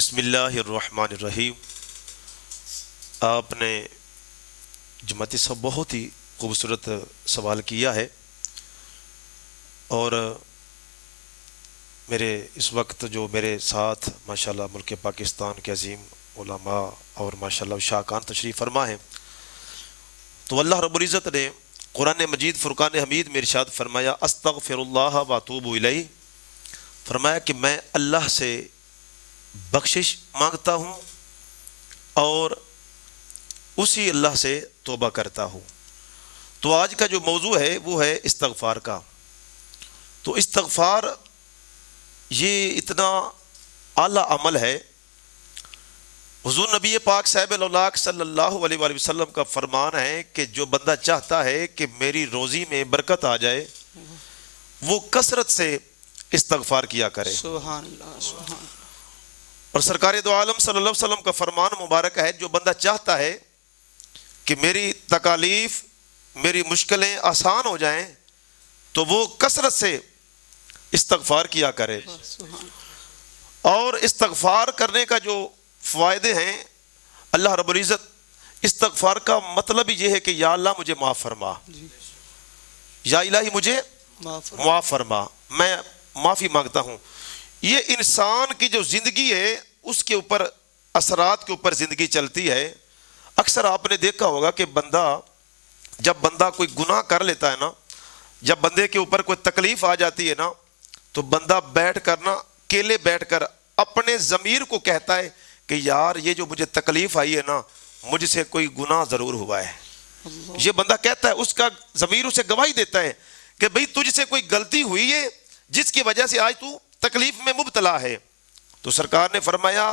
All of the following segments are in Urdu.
بسم اللہ الرحمن الرحیم۔ آپ نے جماعتی صاحب بہت ہی خوبصورت سوال کیا ہے، اور میرے اس وقت جو میرے ساتھ ماشاءاللہ ملک پاکستان کے عظیم علماء اور ماشاءاللہ شاکان تشریف فرما ہیں، تو اللہ رب العزت نے قرآن مجید فرقان حمید میں ارشاد فرمایا استغفر اللہ و اتوب الیہ، فرمایا کہ میں اللہ سے بخشش مانگتا ہوں اور اسی اللہ سے توبہ کرتا ہوں۔ تو آج کا جو موضوع ہے وہ ہے استغفار کا۔ تو استغفار یہ اتنا اعلیٰ عمل ہے، حضور نبی پاک صاحب الاولاق صلی اللہ علیہ وآلہ وسلم کا فرمان ہے کہ جو بندہ چاہتا ہے کہ میری روزی میں برکت آ جائے وہ کثرت سے استغفار کیا کرے۔ سبحان اللہ سبحان اللہ۔ اور سرکار دو عالم صلی اللہ علیہ وسلم کا فرمان مبارک ہے، جو بندہ چاہتا ہے کہ میری تکالیف میری مشکلیں آسان ہو جائیں تو وہ کثرت سے استغفار کیا کرے۔ اور استغفار کرنے کا جو فائدے ہیں، اللہ رب العزت استغفار کا مطلب یہ ہے کہ یا اللہ مجھے معاف فرما، یا الہی مجھے معاف فرما، میں معافی مانگتا ہوں۔ یہ انسان کی جو زندگی ہے اس کے اوپر اثرات کے اوپر زندگی چلتی ہے۔ اکثر آپ نے دیکھا ہوگا کہ جب بندہ کوئی گناہ کر لیتا ہے نا، جب بندے کے اوپر کوئی تکلیف آ جاتی ہے نا، تو بندہ بیٹھ کر نا اکیلے بیٹھ کر اپنے ضمیر کو کہتا ہے کہ یار یہ جو مجھے تکلیف آئی ہے نا، مجھ سے کوئی گناہ ضرور ہوا ہے۔ یہ بندہ کہتا ہے، اس کا ضمیر اسے گواہی دیتا ہے کہ بھئی تجھ سے کوئی غلطی ہوئی ہے جس کی وجہ سے آج تو تکلیف میں مبتلا ہے۔ تو سرکار نے فرمایا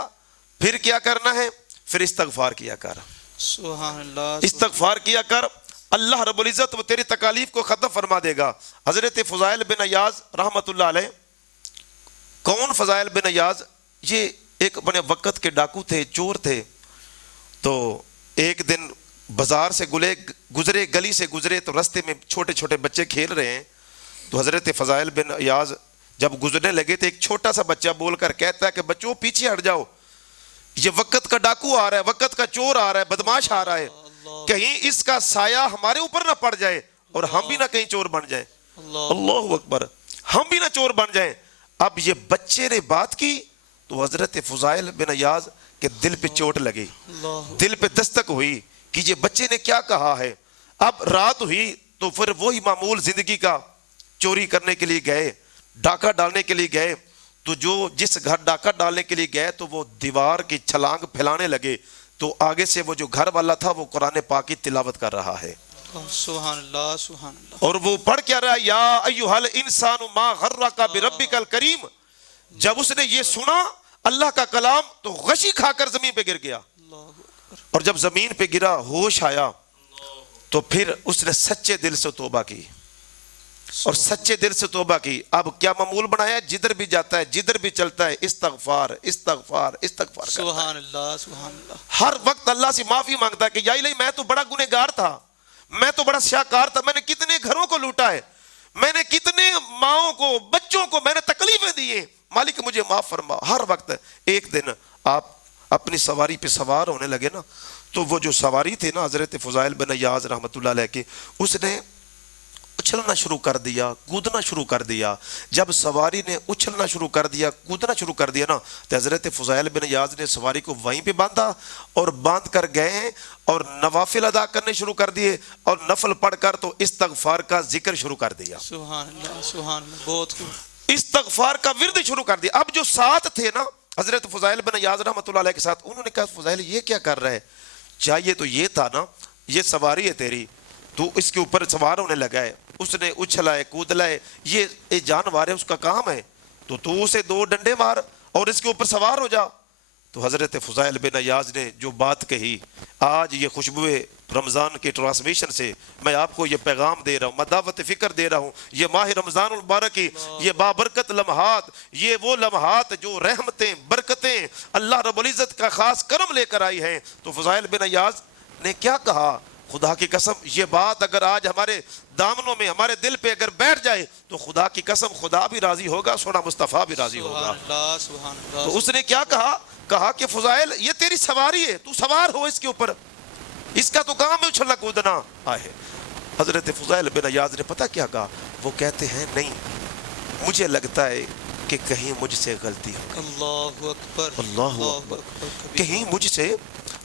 پھر کیا کرنا ہے؟ پھر استغفار کیا کر، سبحان اللہ، استغفار کیا کر، اللہ رب العزت وہ تیری تکالیف کو ختم فرما دے گا۔ حضرت فضائل بن عیاض رحمت اللہ علیہ، کون فضائل بن عیاض؟ یہ ایک اپنے وقت کے ڈاکو تھے، چور تھے۔ تو ایک دن بازار سے گزرے، گلی سے گزرے، تو رستے میں چھوٹے چھوٹے بچے کھیل رہے ہیں۔ تو حضرت فضائل بن عیاض جب گزرنے لگے تو ایک چھوٹا سا بچہ بول کر کہتا ہے کہ بچوں پیچھے ہٹ جاؤ، یہ وقت کا ڈاکو آ رہا ہے، وقت کا چور آ رہا ہے، بدماش آ رہا ہے، کہیں اس کا سایہ ہمارے اوپر نہ پڑ جائے اور ہم بھی نہ کہیں چور بن جائیں۔ اللہ اکبر، ہم بھی نہ چور بن جائیں۔ اب یہ بچے نے بات کی تو حضرت فضائل بن عیاض کے دل پہ چوٹ لگی، دل پہ دستک ہوئی کہ یہ بچے نے کیا کہا ہے۔ اب رات ہوئی تو پھر وہی معمول زندگی کا، چوری کرنے کے لیے گئے، ڈاکہ ڈالنے کے لیے گئے۔ تو جس گھر ڈاکہ ڈالنے کے لیے گئے تو وہ دیوار کی چھلانگ پھیلانے لگے، تو آگے سے وہ جو گھر والا تھا وہ قرآن پاک کی تلاوت کر رہا ہے، سبحان اللہ سبحان اللہ، اور وہ پڑھ کیا رہا ہے یا ایھا الانسان ما غرک بربک الکریم۔ جب اس نے یہ سنا اللہ کا کلام تو غشی کھا کر زمین پہ گر گیا، اور جب زمین پہ گرا ہوش آیا تو پھر اس نے سچے دل سے توبہ کی، اور سچے دل سے توبہ کی۔ اب کیا معمول بنایا؟ جدھر بھی جاتا ہے، جدھر بھی چلتا ہے، استغفار استغفار استغفار، سبحان اللہ سبحان اللہ، ہر وقت اللہ سے معافی مانگتا ہے کہ یا الہی میں تو بڑا گنہگار تھا، میں تو بڑا سیاکار تھا، میں نے کتنے گھروں کو لوٹا ہے، میں نے کتنے ماؤں کو بچوں کو میں نے تکلیفیں دی ہیں، مالک مجھے معاف فرما۔ ہر وقت ایک دن آپ اپنی سواری پہ سوار ہونے لگے نا، تو وہ جو سواری تھی نا حضرت فضائل بن عیاض رحمت اللہ علیہ کی، اس نے اچھلنا شروع کر دیا، کودنا شروع کر دیا۔ جب سواری نے اچھلنا شروع کر دیا، کودنا شروع کر دیا نا، تو حضرت فضائل بن عیاض نے سواری کو وہیں پہ باندھا اور باندھ کر گئے اور نوافل ادا کرنے شروع کر دیے، اور نفل پڑھ کر تو استغفار کا ذکر شروع کر دیا، سبحان اللہ سبحان اللہ، بہت خوب، استغفار کا ورد شروع کر دیا۔ اب جو ساتھ تھے نا حضرت فضائل بن عیاض رحمۃ اللہ علیہ کے ساتھ، انہوں نے کہا فضائل یہ کیا کر رہا ہے؟ چاہیے تو یہ تھا نا، یہ سواری ہے تیری، تو اس کے اوپر سوار ہونے لگا ہے، اس نے اچھلا ہے، کودلا ہے، یہ جانور ہے، اس کا کام ہے، تو اسے دو ڈنڈے مار اور اس کے اوپر سوار ہو جا۔ تو حضرت فضائل بن عیاض نے جو بات کہی، آج یہ خوشبوئے رمضان کے ٹرانسمیشن سے میں آپ کو یہ پیغام دے رہا ہوں، میں دعوت فکر دے رہا ہوں، یہ ماہ رمضان المبارک کی یہ بابرکت لمحات، یہ وہ لمحات جو رحمتیں برکتیں اللہ رب العزت کا خاص کرم لے کر آئی ہیں۔ تو فضائل بن عیاض نے کیا کہا؟ خدا کی قسم یہ بات اگر آج ہمارے دامنوں میں ہمارے دل پہ اگر بیٹھ جائے تو خدا کی قسم خدا بھی راضی ہوگا، سونا مصطفیٰ بھی راضی ہوگا۔ تو اس نے کیا کہا کہا کہ فضائل یہ تیری سواری ہے، تو سوار ہو اس کے اوپر، اس کا تو کام ہے اچھلنا کودنا ہے۔ حضرت فضائل بن عیاض نے پتہ کیا کہا؟ وہ کہتے ہیں نہیں، مجھے لگتا ہے کہ کہیں مجھ سے غلطی ہو گئی، اللہ اکبر، اللہ اکبر، کبیر۔ کہیں مجھ سے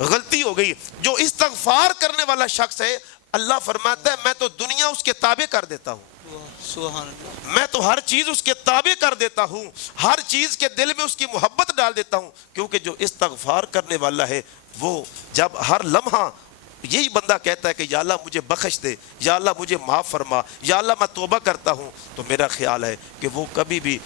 غلطی ہو گئی۔ جو استغفار کرنے والا شخص ہے، اللہ فرماتا ہے میں تو دنیا اس کے تابع کر دیتا ہوں، واہ، سبحان اللہ، میں تو ہر چیز اس کے تابع کر دیتا ہوں، ہر چیز کے دل میں اس کی محبت ڈال دیتا ہوں، کیونکہ جو استغفار کرنے والا ہے وہ جب ہر لمحہ یہی بندہ کہتا ہے کہ یا اللہ مجھے بخش دے، یا اللہ مجھے معاف فرما، یا اللہ میں توبہ کرتا ہوں، تو میرا خیال ہے کہ وہ کبھی بھی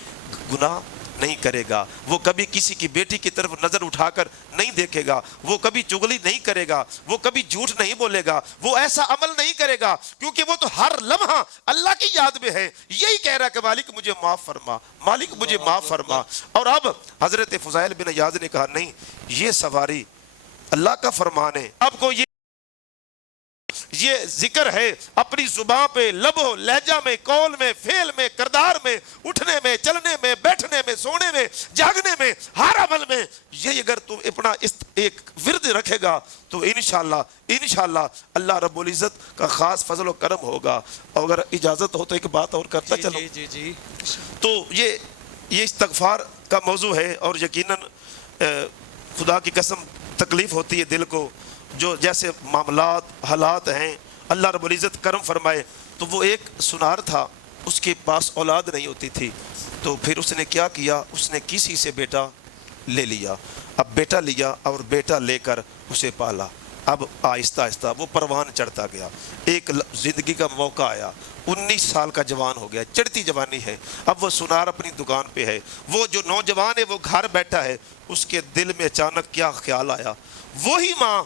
گناہ نہیں کرے گا، وہ کبھی کسی کی بیٹی کی طرف نظر اٹھا کر نہیں دیکھے گا، وہ کبھی چغلی نہیں کرے گا، وہ کبھی جھوٹ نہیں بولے گا، وہ ایسا عمل نہیں کرے گا، کیونکہ وہ تو ہر لمحہ اللہ کی یاد میں ہے، یہی کہہ رہا ہے کہ مالک مجھے معاف فرما، مالک مجھے معاف فرما۔ اور اب حضرت فضائل بن عیاض نے کہا نہیں، یہ سواری اللہ کا فرمان ہے، آپ کو یہ ذکر ہے اپنی زبان پہ، لب و لہجہ میں، قول میں، فعل میں، کردار میں، اٹھنے میں، چلنے میں، بیٹھنے میں، سونے میں، جاگنے میں، ہر عمل میں، یہ اگر تم اپنا ایک ورد رکھے گا تو انشاءاللہ اللہ رب العزت کا خاص فضل و کرم ہوگا۔ اور اگر اجازت ہو تو ایک بات اور کرتا چلو۔ جی تو یہ استغفار کا موضوع ہے، اور یقیناً خدا کی قسم تکلیف ہوتی ہے دل کو، جو جیسے معاملات حالات ہیں، اللہ رب العزت کرم فرمائے۔ تو وہ ایک سنار تھا، اس کے پاس اولاد نہیں ہوتی تھی، تو پھر اس نے کیا کیا، اس نے کسی سے بیٹا لے لیا۔ اب بیٹا لیا اور بیٹا لے کر اسے پالا۔ اب آہستہ آہستہ وہ پروان چڑھتا گیا، ایک زندگی کا موقع آیا، 19 سال کا جوان ہو گیا، چڑھتی جوانی ہے، اب وہ سنار اپنی دکان پہ ہے، وہ جو نوجوان ہے وہ گھر بیٹھا ہے، اس کے دل میں اچانک کیا خیال آیا، وہی ماں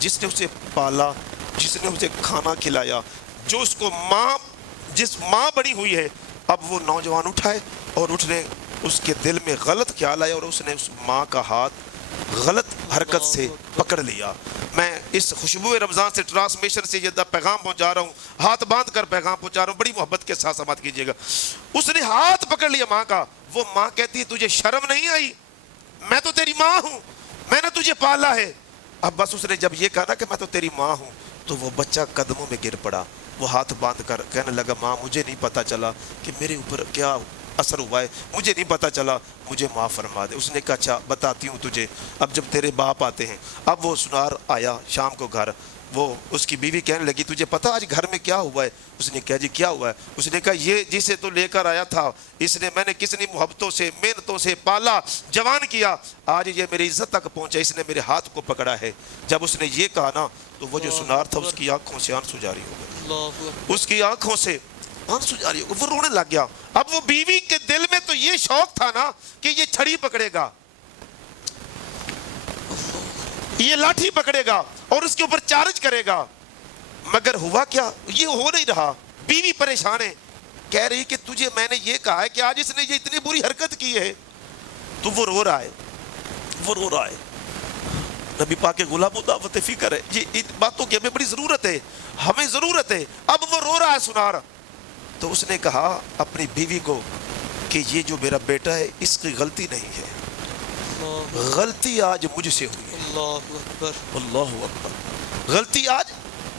جس نے اسے پالا، جس نے اسے کھانا کھلایا، جو اس کو جس ماں بنی ہوئی ہے، اب وہ نوجوان اٹھائے اور اٹھنے اس کے دل میں غلط خیال آیا اور اس نے اس ماں کا ہاتھ غلط حرکت سے پکڑ لیا۔ میں اس خوشبو رمضان سے ٹرانسمیشن سے یہ پیغام پہنچا رہا ہوں، ہاتھ باندھ کر پیغام پہنچا رہا ہوں، بڑی محبت کے ساتھ سماعت کیجیے گا۔ اس نے ہاتھ پکڑ لیا ماں کا، وہ ماں کہتی ہے تجھے شرم نہیں آئی؟ میں تو تیری ماں ہوں، میں نے تجھے پالا ہے۔ اب بس اس نے جب یہ کہا نا کہ میں تو تیری ماں ہوں، تو وہ بچہ قدموں میں گر پڑا، وہ ہاتھ باندھ کر کہنے لگا ماں مجھے نہیں پتا چلا کہ میرے اوپر کیا اثر ہوا ہے، مجھے نہیں پتا چلا، مجھے معاف فرما دے۔ اس نے کہا اچھا بتاتی ہوں تجھے، اب جب تیرے باپ آتے ہیں۔ اب وہ سنار آیا شام کو گھر، وہ اس کی بیوی کہنے لگی تجھے پتا آج گھر میں کیا ہوا ہے؟ اس نے کہا جی کیا ہوا ہے؟ اس نے کہا یہ جسے تو لے کر آیا تھا، میں نے کتنی محبتوں سے محنتوں سے پالا جوان کیا، آج یہ میری عزت تک پہنچا، اس نے میرے ہاتھ کو پکڑا ہے۔ جب اس نے یہ کہا نا تو وہ جو سنار تھا اس کی آنکھوں سے آنسو جاری ہو گئے، اس کی آنکھوں سے آنسو جاری ہو گئے، وہ رونے لگ گیا۔ اب وہ بیوی کے دل میں تو یہ شوق تھا نا کہ یہ چھڑی پکڑے گا، یہ لاٹھی پکڑے گا اور اس کے اوپر چارج کرے گا، مگر ہوا کیا؟ یہ ہو نہیں رہا۔ بیوی پریشان ہے، کہہ رہی کہ تجھے میں نے یہ کہا ہے کہ آج اس نے یہ اتنی بری حرکت کی ہے، تو وہ رو رہا ہے، وہ رو رہا ہے۔ نبی پاک کے غلام دعوت فکر ہے، یہ ان باتوں کی ہمیں بڑی ضرورت ہے، ہمیں ضرورت ہے۔ اب وہ رو رہا ہے سنار، تو اس نے کہا اپنی بیوی کو کہ یہ جو میرا بیٹا ہے اس کی غلطی نہیں ہے، غلطی آج مجھ سے ہوئی ہے۔ اللہ اکبر، اللہ اکبر، غلطی آج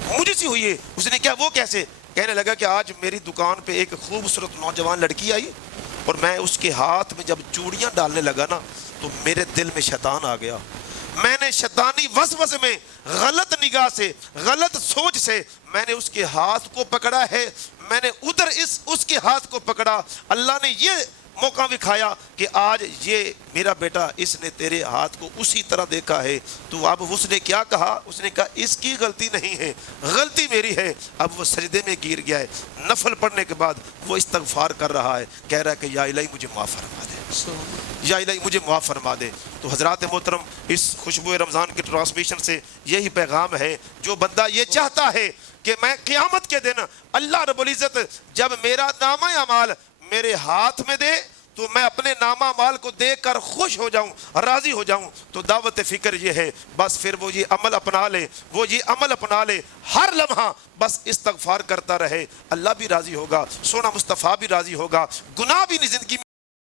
مجھ سے ہوئی ہے۔ اس نے کہا وہ کیسے؟ کہنے لگا کہ آج میری دکان پہ ایک خوبصورت نوجوان لڑکی آئی اور میں اس کے ہاتھ میں جب چوڑیاں ڈالنے لگا نا تو میرے دل میں شیطان آ گیا، میں نے شیطانی وسوسے میں غلط نگاہ سے غلط سوچ سے میں نے اس کے ہاتھ کو پکڑا ہے، میں نے ادھر اس کے ہاتھ کو پکڑا۔ اللہ نے یہ موقع دکھایا کہ آج یہ میرا بیٹا اس نے تیرے ہاتھ کو اسی طرح دیکھا ہے۔ تو اب اس نے کیا کہا؟ اس نے کہا اس کی غلطی نہیں ہے، غلطی میری ہے۔ اب وہ سجدے میں گر گیا ہے، نفل پڑھنے کے بعد وہ استغفار کر رہا ہے، کہہ رہا ہے کہ یا الہی مجھے معاف فرما دے، یا الہی مجھے معاف فرما دے۔ تو حضرات محترم، اس خوشبو رمضان کے ٹرانسمیشن سے یہی پیغام ہے، جو بندہ یہ چاہتا ہے کہ میں قیامت کے دن اللہ رب العزت جب میرا نامہ اعمال میرے ہاتھ میں دے تو میں اپنے نامہ اعمال کو دیکھ کر خوش ہو جاؤں، راضی ہو جاؤں، تو دعوت فکر یہ ہے بس پھر وہ یہ عمل اپنا لے، وہ یہ عمل اپنا لے، ہر لمحہ بس استغفار کرتا رہے، اللہ بھی راضی ہوگا، سونا مصطفیٰ بھی راضی ہوگا، گناہ بھی زندگی